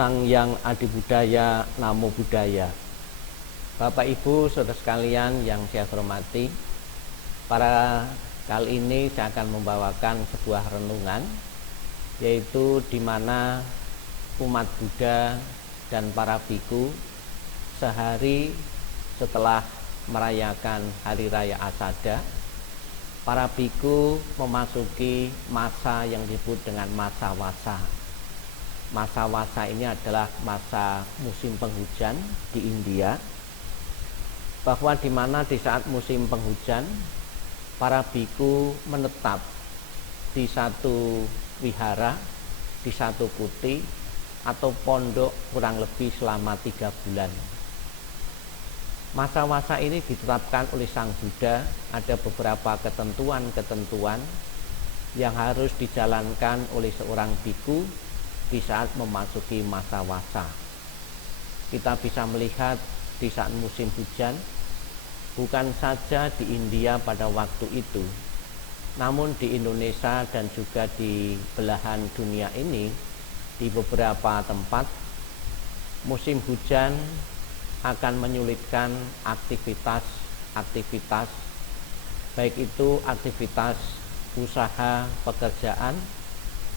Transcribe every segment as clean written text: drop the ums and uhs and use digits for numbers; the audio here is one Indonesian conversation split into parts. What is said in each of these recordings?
Sang Yang Adi Budaya, Namo Buddhaya. Bapak Ibu, saudara sekalian yang saya hormati, pada kali ini saya akan membawakan sebuah renungan, yaitu di mana umat Buddha dan para biku sehari setelah merayakan Hari Raya Asada, para biku memasuki masa yang disebut dengan masa wasa. Masa wasa ini adalah masa musim penghujan di India, bahwa di mana di saat musim penghujan para biku menetap di satu wihara, di satu kuti atau pondok kurang lebih selama 3 bulan. Masa wasa ini ditetapkan oleh Sang Buddha. Ada beberapa ketentuan-ketentuan yang harus dijalankan oleh seorang biku di saat memasuki masa wasa. Kita bisa melihat di saat musim hujan, bukan saja di India pada waktu itu, namun di Indonesia dan juga di belahan dunia ini, di beberapa tempat musim hujan akan menyulitkan aktivitas baik itu aktivitas usaha, pekerjaan,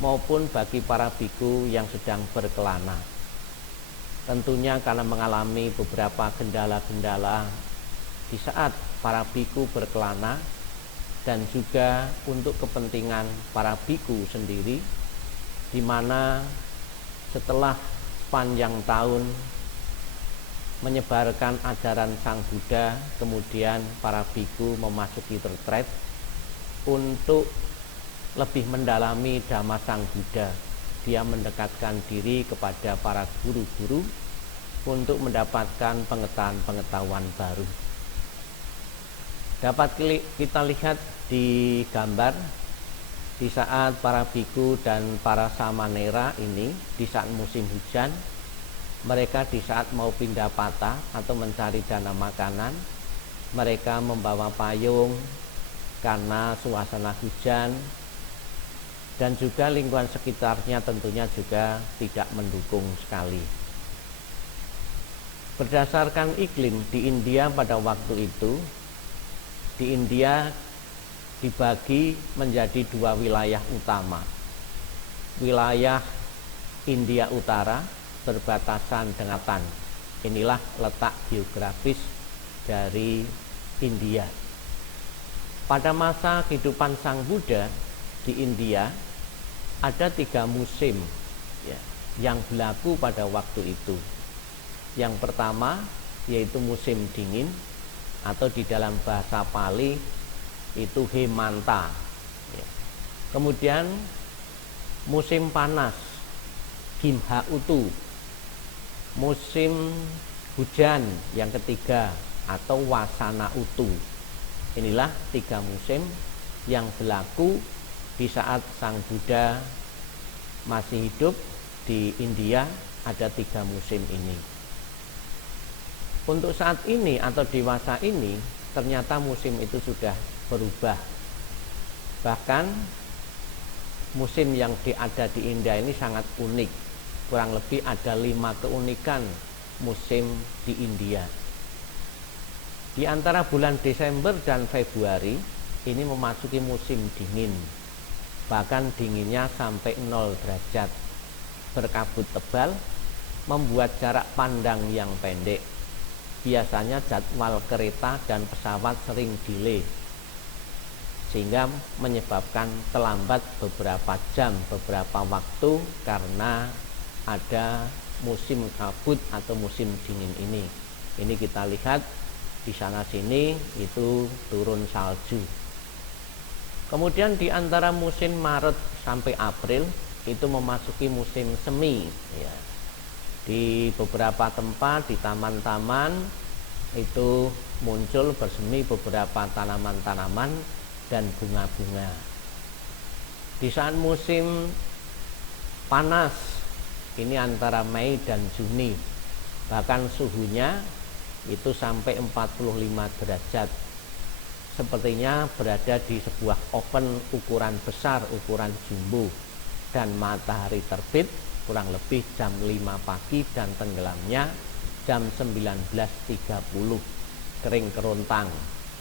maupun bagi para biku yang sedang berkelana. Tentunya karena mengalami beberapa kendala-kendala di saat para biku berkelana, dan juga untuk kepentingan para biku sendiri, di mana setelah sepanjang tahun menyebarkan ajaran Sang Buddha, kemudian para biku memasuki retret untuk lebih mendalami Dhamma Sang Buddha. Dia mendekatkan diri kepada para guru-guru untuk mendapatkan pengetahuan baru. Dapat kita lihat di gambar di saat para biku dan para samanera ini di saat musim hujan, mereka di saat mau pindah patah atau mencari dana makanan, mereka membawa payung karena suasana hujan, dan juga lingkungan sekitarnya tentunya juga tidak mendukung sekali. Berdasarkan iklim di India pada waktu itu, di India dibagi menjadi 2 wilayah utama. Wilayah India Utara berbatasan dengan Selatan. Inilah letak geografis dari India. Pada masa kehidupan Sang Buddha di India ada 3 musim yang berlaku pada waktu itu. Yang pertama yaitu musim dingin, atau di dalam bahasa Pali itu Hemanta. Kemudian musim panas, Gimha Utu. Musim hujan yang ketiga atau Wasana Utu. Inilah 3 musim yang berlaku di saat Sang Buddha masih hidup di India. Ada 3 musim ini. Untuk saat ini atau dewasa ini, ternyata musim itu sudah berubah. Bahkan musim yang ada di India ini sangat unik. Kurang lebih ada 5 keunikan musim di India. Di antara bulan Desember dan Februari ini memasuki musim dingin. Bahkan dinginnya sampai 0 derajat, berkabut tebal, membuat jarak pandang yang pendek. Biasanya jadwal kereta dan pesawat sering delay, sehingga menyebabkan terlambat beberapa jam, beberapa waktu karena ada musim kabut atau musim dingin ini. Ini kita lihat di sana sini itu turun salju. Kemudian di antara musim Maret sampai April itu memasuki musim semi. Di beberapa tempat, di taman-taman itu muncul bersemi beberapa tanaman-tanaman dan bunga-bunga. Di saat musim panas, ini antara Mei dan Juni, bahkan suhunya itu sampai 45 derajat. Sepertinya berada di sebuah oven ukuran besar, ukuran jumbo, dan matahari terbit kurang lebih jam 5 pagi dan tenggelamnya jam 19.30, kering kerontang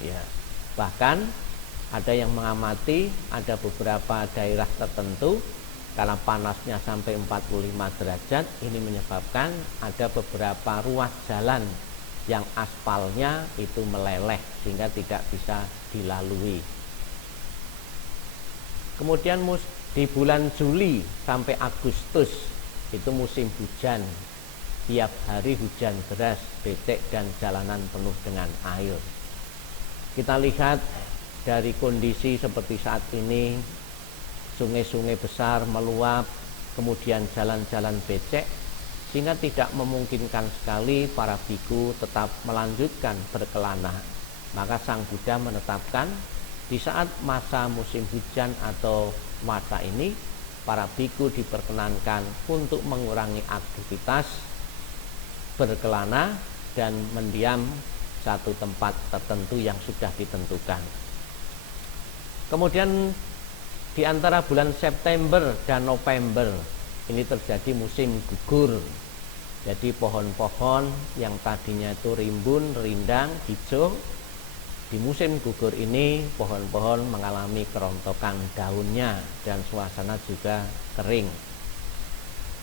ya. Bahkan ada yang mengamati ada beberapa daerah tertentu karena panasnya sampai 45 derajat, ini menyebabkan ada beberapa ruas jalan yang aspalnya itu meleleh sehingga tidak bisa dilalui. Kemudian di bulan Juli sampai Agustus itu musim hujan, tiap hari hujan deras, becek dan jalanan penuh dengan air. Kita lihat dari kondisi seperti saat ini, sungai-sungai besar meluap, kemudian jalan-jalan becek, sehingga tidak memungkinkan sekali para biku tetap melanjutkan berkelana. Maka Sang Buddha menetapkan di saat masa musim hujan atau wata ini, para biku diperkenankan untuk mengurangi aktivitas berkelana dan mendiam satu tempat tertentu yang sudah ditentukan. Kemudian di antara bulan September dan November ini terjadi musim gugur. Jadi pohon-pohon yang tadinya itu rimbun, rindang, hijau, di musim gugur ini pohon-pohon mengalami kerontokan daunnya dan suasana juga kering.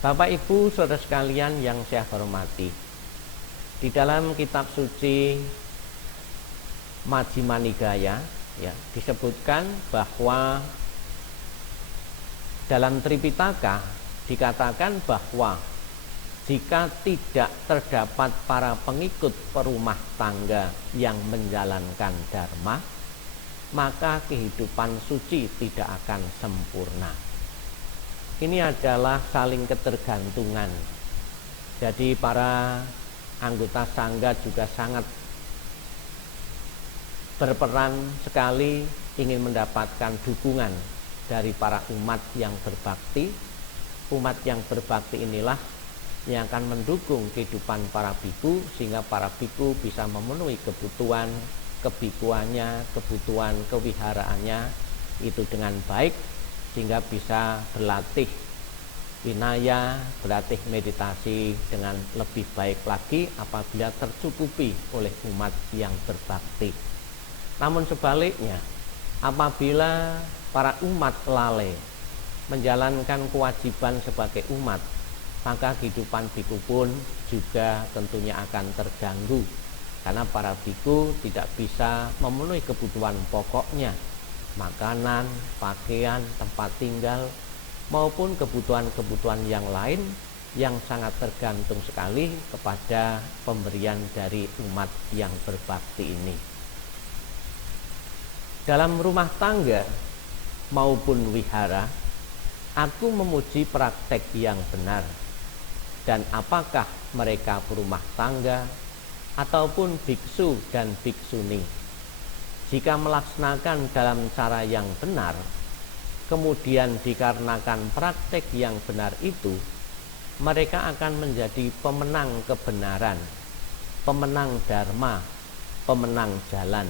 Bapak Ibu saudara sekalian yang saya hormati, di dalam kitab suci Majjhima Nikaya ya, disebutkan bahwa dalam Tripitaka dikatakan bahwa jika tidak terdapat para pengikut perumah tangga yang menjalankan dharma, maka kehidupan suci tidak akan sempurna. Ini adalah saling ketergantungan. Jadi para anggota sangga juga sangat berperan sekali ingin mendapatkan dukungan dari para umat yang berbakti. Umat yang berbakti inilah yang akan mendukung kehidupan para biku, sehingga para biku bisa memenuhi kebutuhan kebikuannya, kebutuhan kewiharaannya itu dengan baik, sehingga bisa berlatih winaya, berlatih meditasi dengan lebih baik lagi apabila tercukupi oleh umat yang berbakti. Namun sebaliknya, apabila para umat lalai menjalankan kewajiban sebagai umat, maka kehidupan biku pun juga tentunya akan terganggu, karena para biku tidak bisa memenuhi kebutuhan pokoknya, makanan, pakaian, tempat tinggal, maupun kebutuhan-kebutuhan yang lain yang sangat tergantung sekali kepada pemberian dari umat yang berbakti ini. Dalam rumah tangga maupun wihara, aku memuji praktek yang benar. Dan apakah mereka berumah tangga ataupun biksu dan biksuni, jika melaksanakan dalam cara yang benar, kemudian dikarenakan praktek yang benar itu, mereka akan menjadi pemenang kebenaran, pemenang dharma, pemenang jalan.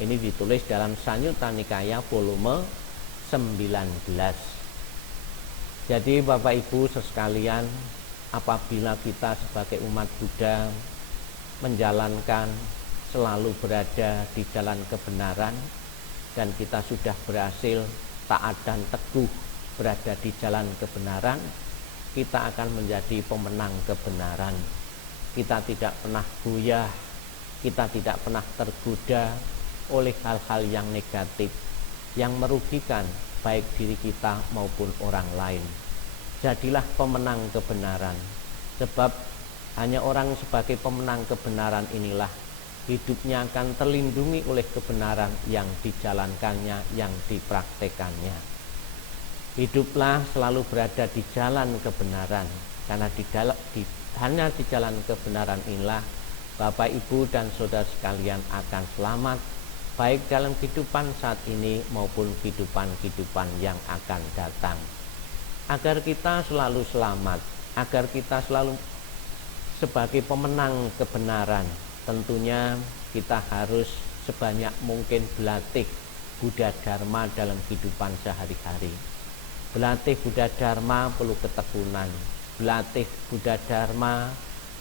Ini ditulis dalam Sanyutta Nikaya volume 19. Jadi Bapak Ibu sekalian, apabila kita sebagai umat Buddha menjalankan, selalu berada di jalan kebenaran, dan kita sudah berhasil taat dan teguh berada di jalan kebenaran, kita akan menjadi pemenang kebenaran. Kita tidak pernah goyah, kita tidak pernah tergoda oleh hal-hal yang negatif yang merugikan baik diri kita maupun orang lain. Jadilah pemenang kebenaran, sebab hanya orang sebagai pemenang kebenaran inilah hidupnya akan terlindungi oleh kebenaran yang dijalankannya, yang dipraktekannya. Hiduplah selalu berada di jalan kebenaran, karena hanya di jalan kebenaran inilah Bapak, Ibu, dan saudara sekalian akan selamat, baik dalam kehidupan saat ini maupun kehidupan yang akan datang. Agar kita selalu selamat, agar kita selalu sebagai pemenang kebenaran, tentunya kita harus sebanyak mungkin berlatih Buddha Dharma dalam kehidupan sehari-hari. Berlatih Buddha Dharma perlu ketekunan, berlatih Buddha Dharma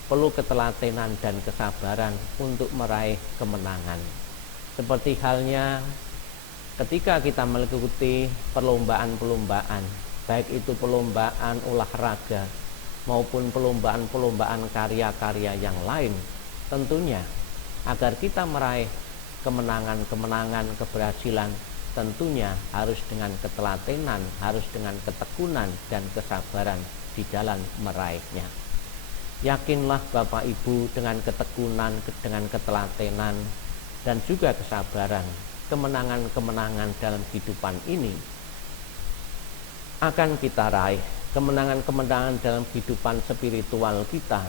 perlu ketelatenan dan kesabaran untuk meraih kemenangan. Seperti halnya ketika kita mengikuti perlombaan-perlombaan, baik itu perlombaan olahraga maupun perlombaan-perlombaan karya-karya yang lain, tentunya agar kita meraih kemenangan-kemenangan, keberhasilan, tentunya harus dengan ketelatenan, harus dengan ketekunan dan kesabaran di jalan meraihnya. Yakinlah Bapak Ibu, dengan ketekunan, dengan ketelatenan dan juga kesabaran, kemenangan-kemenangan dalam kehidupan ini akan kita raih. Kemenangan-kemenangan dalam kehidupan spiritual kita,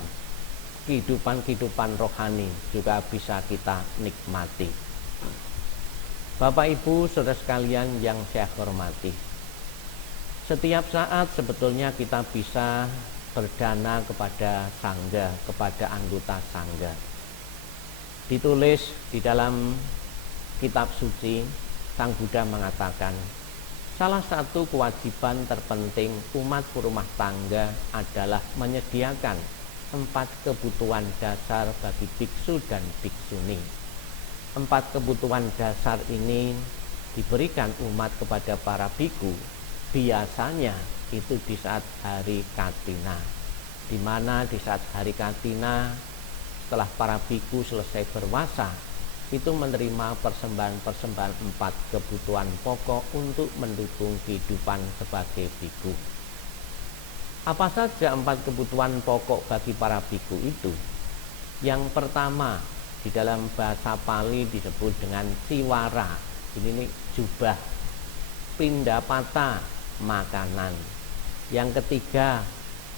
kehidupan rohani juga bisa kita nikmati. Bapak Ibu saudara sekalian yang saya hormati, setiap saat sebetulnya kita bisa berdana kepada sangga, kepada anggota sangga. Ditulis di dalam kitab suci, Sang Buddha mengatakan, salah satu kewajiban terpenting umat berumah tangga adalah menyediakan 4 kebutuhan dasar bagi biksu dan biksuni. 4 kebutuhan dasar ini diberikan umat kepada para biku biasanya itu di saat hari Katina, di mana di saat hari Katina setelah para biku selesai berwasa itu menerima persembahan-persembahan 4 kebutuhan pokok untuk mendukung kehidupan sebagai biku. Apa saja 4 kebutuhan pokok bagi para biku itu? Yang pertama, di dalam bahasa Pali disebut dengan ciwara, ini jubah, pindapata, makanan. Yang ketiga,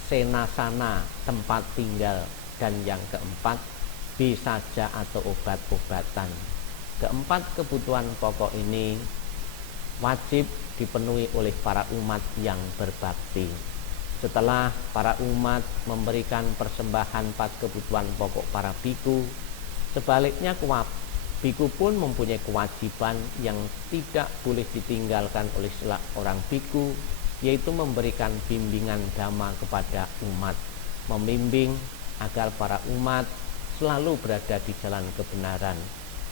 senasana, tempat tinggal. Dan yang keempat, bisaja atau obat-obatan. Keempat kebutuhan pokok ini wajib dipenuhi oleh para umat yang berbakti. Setelah para umat memberikan persembahan 4 kebutuhan pokok para biku, sebaliknya biku pun mempunyai kewajiban yang tidak boleh ditinggalkan oleh seorang biku, yaitu memberikan bimbingan dhamma kepada umat, membimbing agar para umat selalu berada di jalan kebenaran,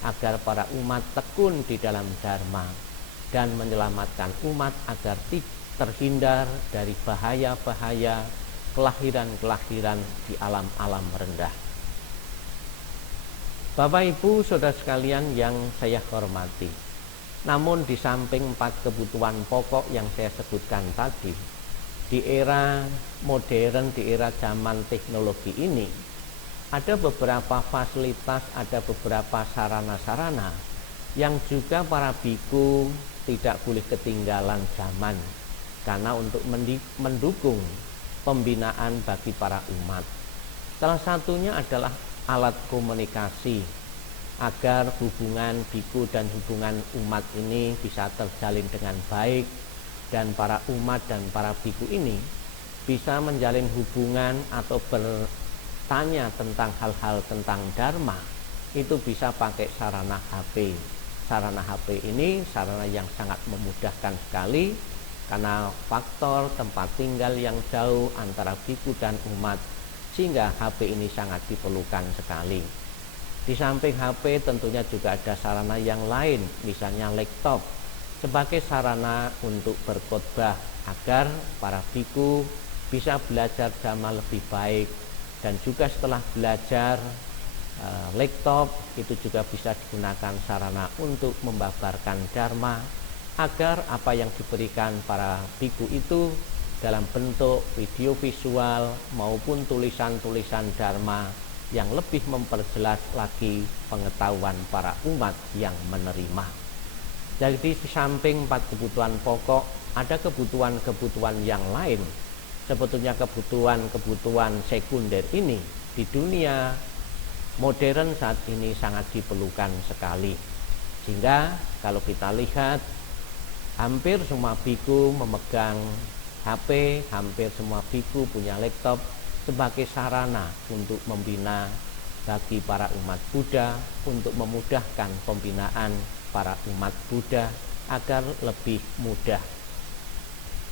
agar para umat tekun di dalam dharma, dan menyelamatkan umat agar terhindar dari bahaya-bahaya kelahiran-kelahiran di alam-alam rendah. Bapak Ibu saudara sekalian yang saya hormati, namun di samping 4 kebutuhan pokok yang saya sebutkan tadi, di era modern, di era zaman teknologi ini, ada beberapa fasilitas, ada beberapa sarana-sarana yang juga para biku tidak boleh ketinggalan zaman, karena untuk mendukung pembinaan bagi para umat. Salah satunya adalah alat komunikasi, agar hubungan biku dan hubungan umat ini bisa terjalin dengan baik, dan para umat dan para biku ini bisa menjalin hubungan atau bertanya tentang hal-hal tentang dharma, itu bisa pakai sarana HP. Sarana HP ini sarana yang sangat memudahkan sekali, karena faktor tempat tinggal yang jauh antara biku dan umat, sehingga HP ini sangat diperlukan sekali. Di samping HP tentunya juga ada sarana yang lain, misalnya laptop, sebagai sarana untuk berkhotbah agar para biku bisa belajar dhamma lebih baik, dan juga setelah belajar laptop itu juga bisa digunakan sarana untuk membabarkan dharma, agar apa yang diberikan para biku itu dalam bentuk video visual maupun tulisan-tulisan dharma yang lebih memperjelas lagi pengetahuan para umat yang menerima. Jadi di samping 4 kebutuhan pokok, ada kebutuhan-kebutuhan yang lain. Sebetulnya kebutuhan-kebutuhan sekunder ini di dunia modern saat ini sangat diperlukan sekali. Sehingga kalau kita lihat, hampir semua biku memegang HP, hampir semua biku punya laptop sebagai sarana untuk membina bagi para umat Buddha, untuk memudahkan pembinaan para umat Buddha agar lebih mudah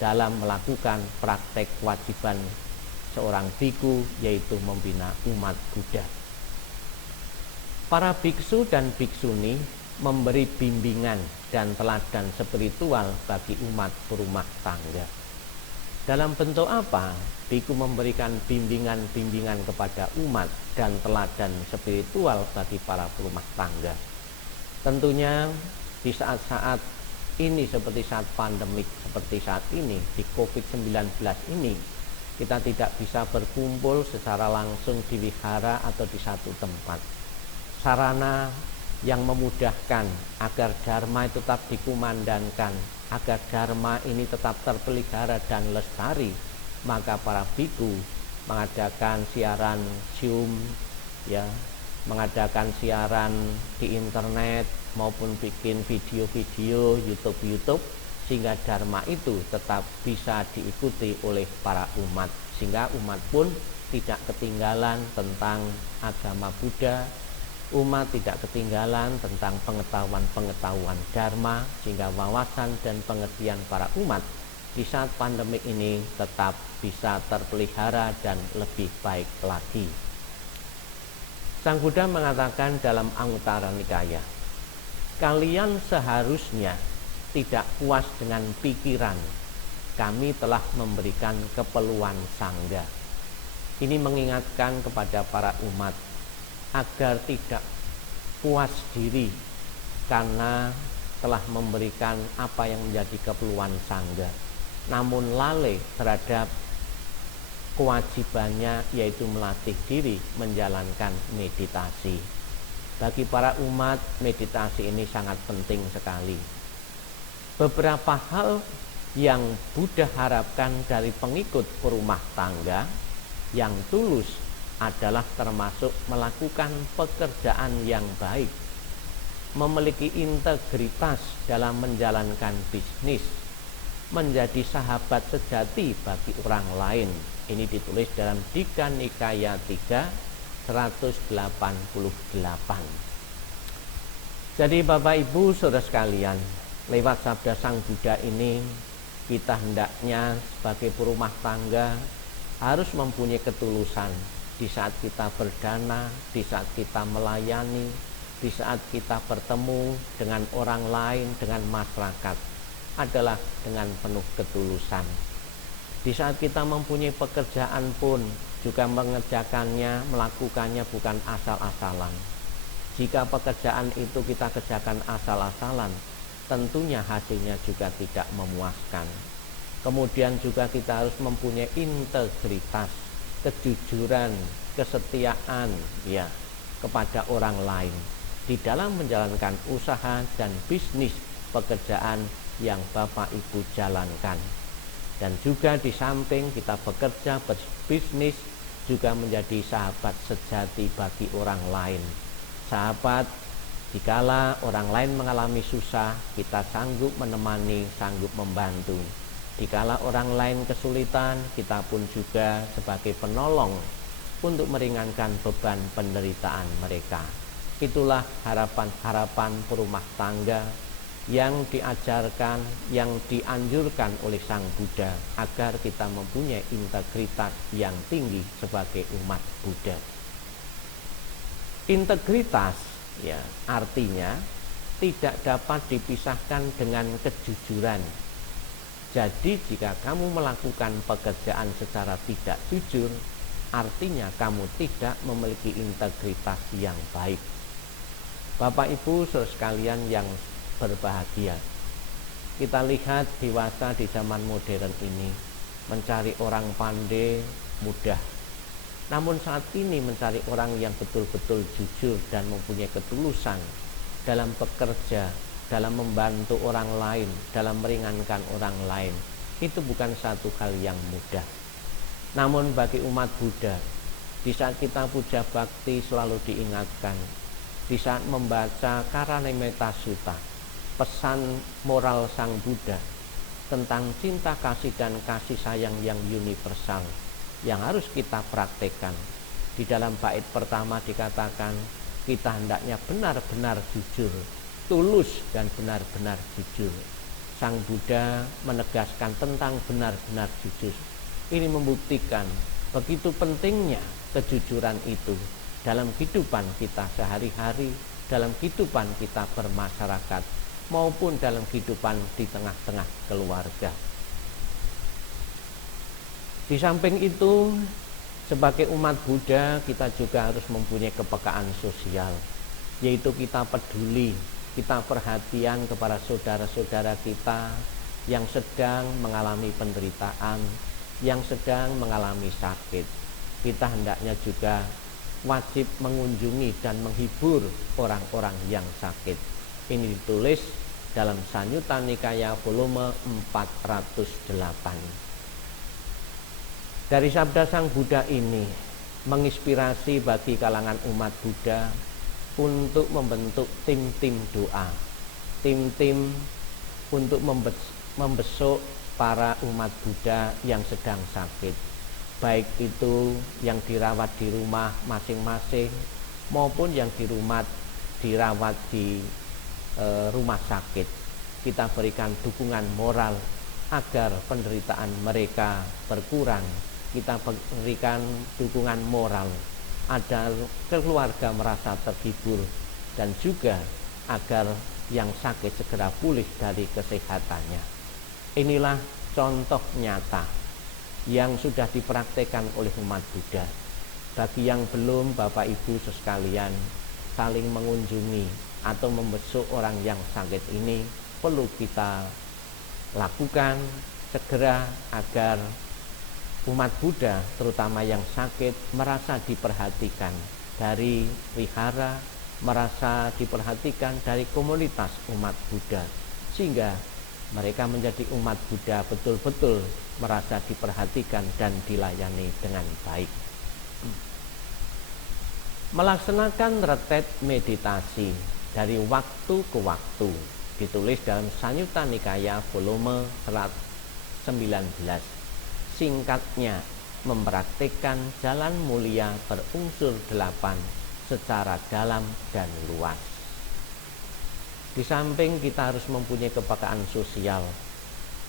dalam melakukan praktek kewajiban seorang biku, yaitu membina umat Buddha. Para biksu dan biksuni memberi bimbingan dan teladan spiritual bagi umat berumah tangga. Dalam bentuk apa biku memberikan bimbingan-bimbingan kepada umat dan teladan spiritual bagi para berumah tangga? Tentunya di saat-saat ini, seperti saat pandemik seperti saat ini, di COVID-19 ini, kita tidak bisa berkumpul secara langsung di wihara atau di satu tempat. Sarana yang memudahkan agar dharma itu tetap dikumandangkan, agar dharma ini tetap terpelihara dan lestari, maka para biku mengadakan siaran Zoom, ya, mengadakan siaran di internet maupun bikin video-video YouTube, sehingga dharma itu tetap bisa diikuti oleh para umat, sehingga umat pun tidak ketinggalan tentang agama Buddha, umat tidak ketinggalan tentang pengetahuan-pengetahuan dharma, sehingga wawasan dan pengertian para umat di saat pandemi ini tetap bisa terpelihara dan lebih baik lagi. Sang Buddha mengatakan dalam Anguttara Nikaya, kalian seharusnya tidak puas dengan pikiran, kami telah memberikan keperluan sangga. Ini mengingatkan kepada para umat agar tidak puas diri karena telah memberikan apa yang menjadi keperluan sangga, namun lalai terhadap kewajibannya, yaitu melatih diri menjalankan meditasi. Bagi para umat, meditasi ini sangat penting sekali. Beberapa hal yang Buddha harapkan dari pengikut berumah tangga yang tulus adalah termasuk melakukan pekerjaan yang baik, memiliki integritas dalam menjalankan bisnis, menjadi sahabat sejati bagi orang lain. Ini ditulis dalam Digha Nikaya 3 188. Jadi Bapak Ibu Saudara sekalian, lewat sabda Sang Buddha ini, kita hendaknya sebagai berumah tangga harus mempunyai ketulusan di saat kita berdana, di saat kita melayani, di saat kita bertemu dengan orang lain, dengan masyarakat, adalah dengan penuh ketulusan. Di saat kita mempunyai pekerjaan pun juga mengerjakannya, melakukannya bukan asal-asalan. Jika pekerjaan itu kita kerjakan asal-asalan, tentunya hasilnya juga tidak memuaskan. Kemudian juga kita harus mempunyai integritas, kejujuran, kesetiaan, ya, kepada orang lain di dalam menjalankan usaha dan bisnis pekerjaan yang Bapak Ibu jalankan. Dan juga di samping kita bekerja berbisnis, juga menjadi sahabat sejati bagi orang lain. Sahabat, dikala orang lain mengalami susah, kita sanggup menemani, sanggup membantu. Dikala orang lain kesulitan, kita pun juga sebagai penolong untuk meringankan beban penderitaan mereka. Itulah harapan-harapan berumah tangga yang diajarkan, yang dianjurkan oleh Sang Buddha agar kita mempunyai integritas yang tinggi sebagai umat Buddha. Integritas, ya, artinya tidak dapat dipisahkan dengan kejujuran. Jadi jika kamu melakukan pekerjaan secara tidak jujur, artinya kamu tidak memiliki integritas yang baik. Bapak Ibu saudara sekalian yang berbahagia, kita lihat dewasa di zaman modern ini mencari orang pandai mudah. Namun saat ini mencari orang yang betul-betul jujur dan mempunyai ketulusan dalam bekerja, dalam membantu orang lain, dalam meringankan orang lain, itu bukan satu hal yang mudah. Namun bagi umat Buddha, di saat kita puja bakti selalu diingatkan, di saat membaca Karanemetta Sutta, pesan moral Sang Buddha tentang cinta kasih dan kasih sayang yang universal yang harus kita praktekkan. Di dalam bait pertama dikatakan kita hendaknya benar-benar jujur, tulus dan benar-benar jujur. Sang Buddha menegaskan tentang benar-benar jujur. Ini membuktikan begitu pentingnya kejujuran itu dalam kehidupan kita sehari-hari, dalam kehidupan kita bermasyarakat, maupun dalam kehidupan di tengah-tengah keluarga. Di samping itu, sebagai umat Buddha, kita juga harus mempunyai kepekaan sosial, yaitu kita peduli, kita perhatian kepada saudara-saudara kita yang sedang mengalami penderitaan, yang sedang mengalami sakit. Kita hendaknya juga wajib mengunjungi dan menghibur orang-orang yang sakit. Ini ditulis dalam Sanyutta Nikaya volume 408. Dari sabda Sang Buddha ini menginspirasi bagi kalangan umat Buddha untuk membentuk tim-tim doa, tim-tim untuk membesuk para umat Buddha yang sedang sakit, baik itu yang dirawat di rumah masing-masing maupun yang dirawat di rumah sakit. Kita berikan dukungan moral agar penderitaan mereka berkurang. Kita berikan dukungan moral agar keluarga merasa terhibur, dan juga agar yang sakit segera pulih dari kesehatannya. Inilah contoh nyata yang sudah dipraktekkan oleh umat Buddha. Bagi yang belum, Bapak Ibu sekalian, saling mengunjungi atau membesuk orang yang sakit ini perlu kita lakukan segera agar umat Buddha, terutama yang sakit, merasa diperhatikan dari wihara, merasa diperhatikan dari komunitas umat Buddha, sehingga mereka menjadi umat Buddha betul-betul merasa diperhatikan dan dilayani dengan baik. Melaksanakan retret meditasi dari waktu ke waktu ditulis dalam Sanyutta Nikaya volume 19. Singkatnya, mempraktikkan jalan mulia berunsur 8 secara dalam dan luas. Di samping kita harus mempunyai kepekaan sosial,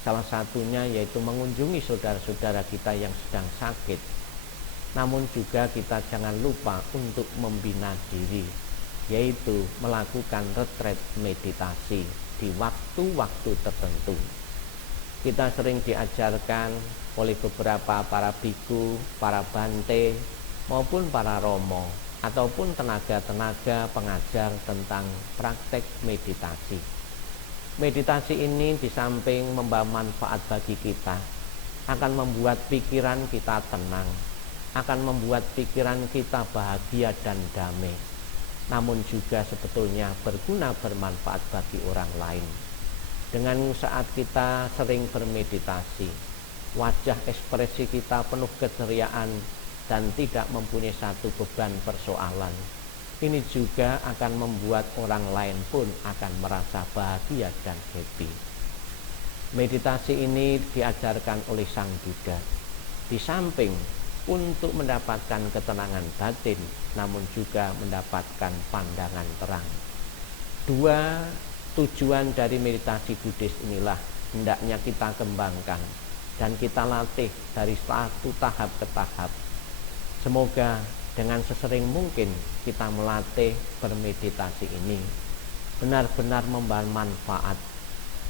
salah satunya yaitu mengunjungi saudara-saudara kita yang sedang sakit. Namun juga kita jangan lupa untuk membina diri, yaitu melakukan retret meditasi di waktu-waktu tertentu. Kita sering diajarkan oleh beberapa para biku, para bante, maupun para romo, ataupun tenaga-tenaga pengajar tentang praktek meditasi. Meditasi ini di samping membawa manfaat bagi kita, akan membuat pikiran kita tenang, akan membuat pikiran kita bahagia dan damai, namun juga sebetulnya bermanfaat bagi orang lain. Dengan saat kita sering bermeditasi, wajah ekspresi kita penuh keceriaan dan tidak mempunyai satu beban persoalan. Ini juga akan membuat orang lain pun akan merasa bahagia dan happy. Meditasi ini diajarkan oleh Sang Buddha. Di samping untuk mendapatkan ketenangan batin, namun juga mendapatkan pandangan terang. Dua tujuan dari meditasi Buddhis inilah hendaknya kita kembangkan dan kita latih dari satu tahap ke tahap. Semoga dengan sesering mungkin kita melatih bermeditasi ini benar-benar membawa manfaat.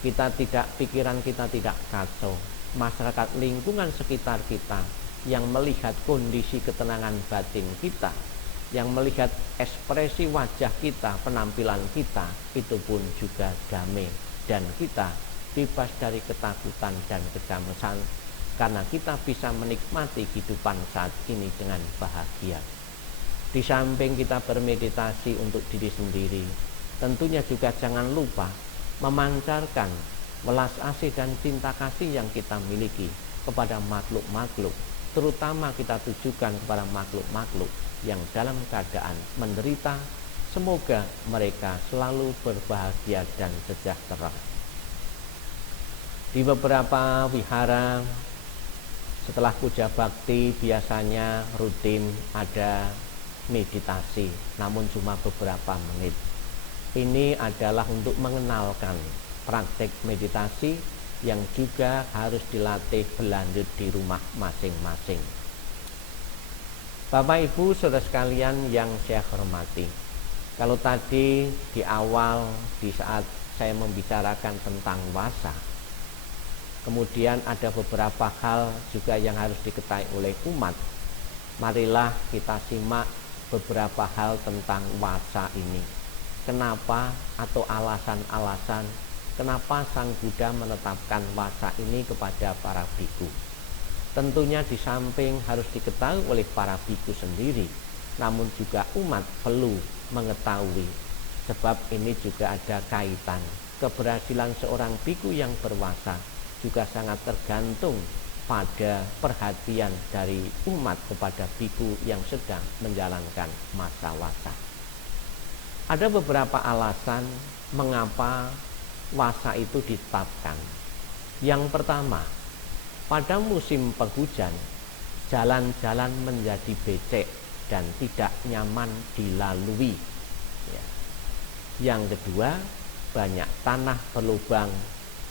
Pikiran kita tidak kacau. Masyarakat lingkungan sekitar kita yang melihat kondisi ketenangan batin kita, yang melihat ekspresi wajah kita, penampilan kita, itu pun juga damai, dan kita bebas dari ketakutan dan kecemasan, karena kita bisa menikmati kehidupan saat ini dengan bahagia. Di samping kita bermeditasi untuk diri sendiri, tentunya juga jangan lupa memancarkan welas asih dan cinta kasih yang kita miliki kepada makhluk-makhluk, terutama kita tujukan kepada makhluk-makhluk yang dalam keadaan menderita. Semoga mereka selalu berbahagia dan sejahtera. Di beberapa wihara setelah puja bakti biasanya rutin ada meditasi, namun cuma beberapa menit. Ini adalah untuk mengenalkan praktek meditasi yang juga harus dilatih berlanjut di rumah masing-masing. Bapak Ibu saudara sekalian yang saya hormati, kalau tadi di awal di saat saya membicarakan tentang wasa, kemudian ada beberapa hal juga yang harus diketahui oleh umat, marilah kita simak beberapa hal tentang wasa ini. Kenapa atau alasan-alasan kenapa Sang Buddha menetapkan wasa ini kepada para biku. Tentunya di samping harus diketahui oleh para biku sendiri, namun juga umat perlu mengetahui, sebab ini juga ada kaitan. Keberhasilan seorang biku yang berwasa juga sangat tergantung pada perhatian dari umat kepada biku yang sedang menjalankan masa wasa. Ada beberapa alasan mengapa wasa itu ditetapkan. Yang pertama, pada musim penghujan, jalan-jalan menjadi becek dan tidak nyaman dilalui. Yang kedua, banyak tanah berlubang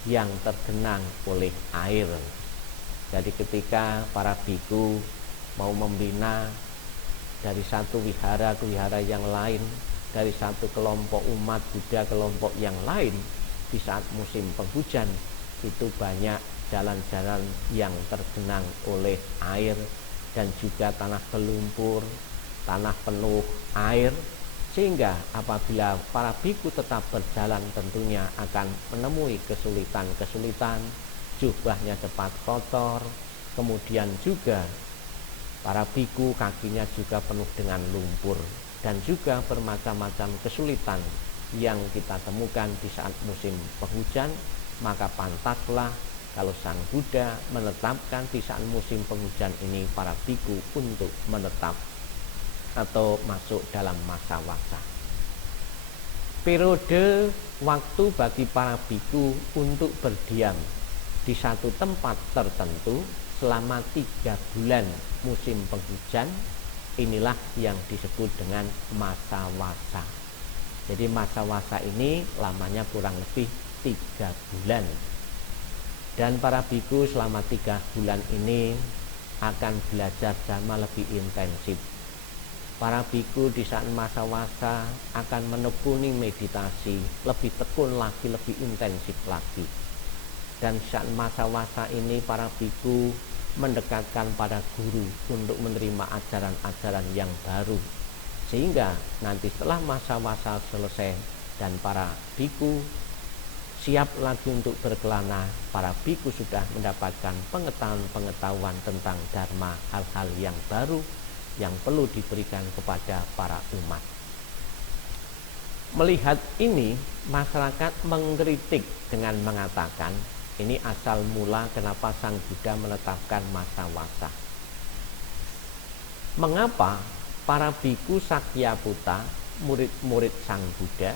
yang tergenang oleh air. Jadi ketika para biku mau membina dari satu wihara ke wihara yang lain, dari satu kelompok umat Buddha kelompok yang lain, di saat musim penghujan itu banyak jalan-jalan yang tergenang oleh air dan juga tanah berlumpur, tanah penuh air, sehingga apabila para biku tetap berjalan tentunya akan menemui kesulitan-kesulitan, jubahnya cepat kotor, kemudian juga para biku kakinya juga penuh dengan lumpur, dan juga bermacam-macam kesulitan yang kita temukan di saat musim penghujan. Maka pantaslah kalau Sang Buddha menetapkan di saat musim penghujan ini para biku untuk menetap atau masuk dalam masa wasa. Periode waktu bagi para biku untuk berdiam di satu tempat tertentu selama 3 bulan musim penghujan, inilah yang disebut dengan masa wasa. Jadi masa wasa ini lamanya kurang lebih 3 bulan. Dan para biku selama 3 bulan ini akan belajar dhamma lebih intensif. Para biku di saat masa wasa akan menekuni meditasi lebih tekun lagi, lebih intensif lagi. Dan saat masa wasa ini para biku mendekatkan pada guru untuk menerima ajaran-ajaran yang baru, sehingga nanti setelah masa wasa selesai dan para biku siap lagi untuk berkelana, para biku sudah mendapatkan pengetahuan tentang dharma, hal-hal yang baru yang perlu diberikan kepada para umat. Melihat ini, masyarakat mengkritik dengan mengatakan, ini asal mula kenapa Sang Buddha menetapkan masa wasa. Mengapa para biku Sakyaputa, murid-murid Sang Buddha,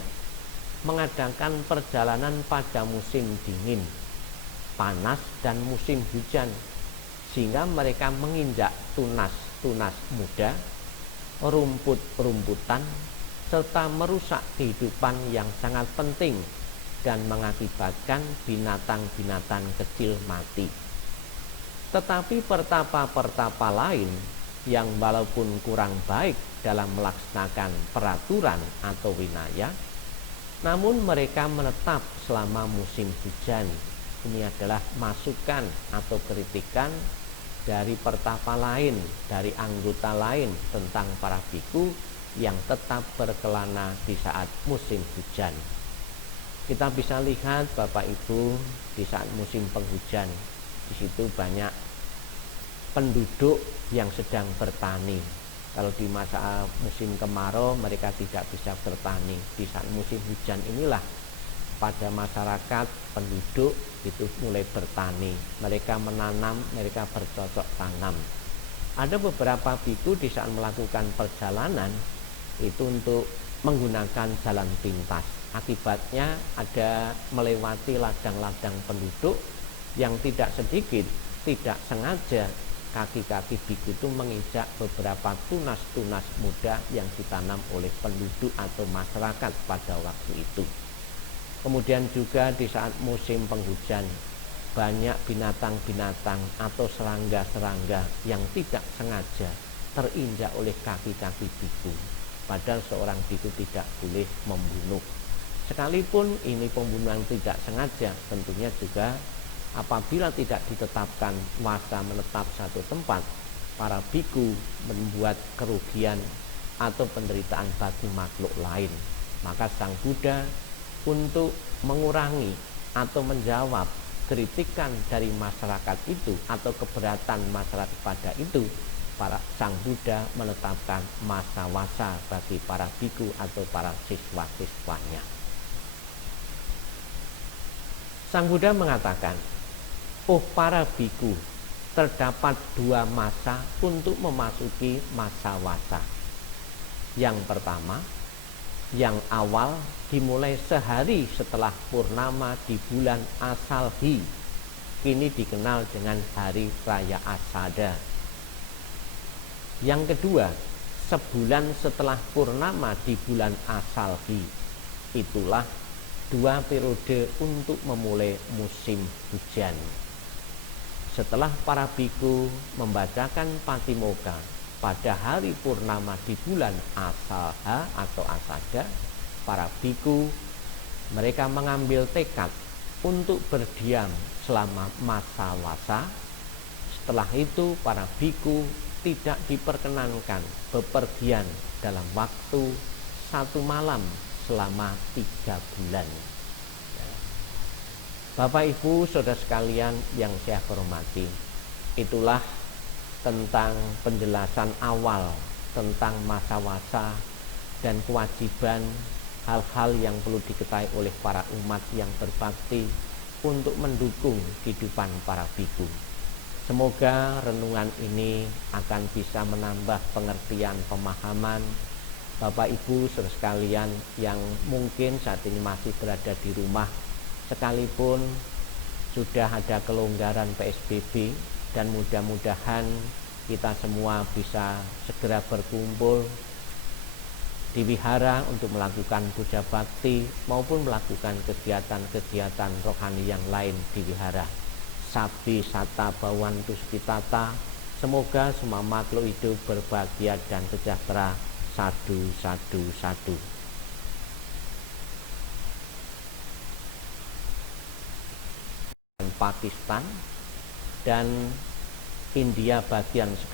mengadakan perjalanan pada musim dingin, panas, dan musim hujan, sehingga mereka menginjak tunas-tunas muda, rumput-rumputan, serta merusak kehidupan yang sangat penting dan mengakibatkan binatang-binatang kecil mati. Tetapi pertapa-pertapa lain yang walaupun kurang baik dalam melaksanakan peraturan atau winaya, namun mereka menetap selama musim hujan. Ini adalah masukan atau kritikan dari pertapa lain, dari anggota lain tentang para biku yang tetap berkelana di saat musim hujan. Kita bisa lihat Bapak Ibu di saat musim penghujan, di situ banyak penduduk yang sedang bertani. Kalau di masa musim kemarau mereka tidak bisa bertani. Di saat musim hujan inilah pada masyarakat penduduk itu mulai bertani. Mereka menanam, mereka bercocok tanam. Ada beberapa biku di saat melakukan perjalanan itu untuk menggunakan jalan pintas. Akibatnya ada melewati ladang-ladang penduduk yang tidak sedikit, tidak sengaja kaki-kaki biku itu menginjak beberapa tunas-tunas muda yang ditanam oleh penduduk atau masyarakat pada waktu itu. Kemudian juga di saat musim penghujan, banyak binatang-binatang atau serangga-serangga yang tidak sengaja terinjak oleh kaki-kaki biku. Padahal seorang biku tidak boleh membunuh. Sekalipun ini pembunuhan tidak sengaja, tentunya juga apabila tidak ditetapkan wasa menetap satu tempat, para biku membuat kerugian atau penderitaan bagi makhluk lain. Maka Sang Buddha untuk mengurangi atau menjawab kritikan dari masyarakat itu atau keberatan masyarakat pada itu, Sang Buddha menetapkan masa wasa bagi para biku atau para siswa-siswanya. Sang Buddha mengatakan, "Oh para biku, terdapat dua masa untuk memasuki masa wasa. Yang pertama, yang awal dimulai sehari setelah purnama di bulan Asalhi. Ini dikenal dengan Hari Raya Asada. Yang kedua, sebulan setelah purnama di bulan Asalhi. Itulah dua periode untuk memulai musim hujan." Setelah para biku membacakan Patimokkha pada hari purnama di bulan Asalha atau Asada, para biku mereka mengambil tekad untuk berdiam selama masa wasa. Setelah itu para biku tidak diperkenankan bepergian dalam waktu 1 malam selama 3 bulan. Bapak Ibu saudara sekalian yang saya hormati, itulah tentang penjelasan awal tentang masa wasa dan kewajiban hal-hal yang perlu diketahui oleh para umat yang berbakti untuk mendukung kehidupan para biku. Semoga renungan ini akan bisa menambah pengertian pemahaman Bapak Ibu saudara sekalian yang mungkin saat ini masih berada di rumah, sekalipun sudah ada kelonggaran PSBB, dan mudah-mudahan kita semua bisa segera berkumpul di wihara untuk melakukan puja bakti maupun melakukan kegiatan-kegiatan rohani yang lain di wihara. Sabi sata bawantu sukitata, semoga semua makhluk hidup berbahagia dan sejahtera. Sadu, sadu, sadu. Pakistan dan India bagian sekarang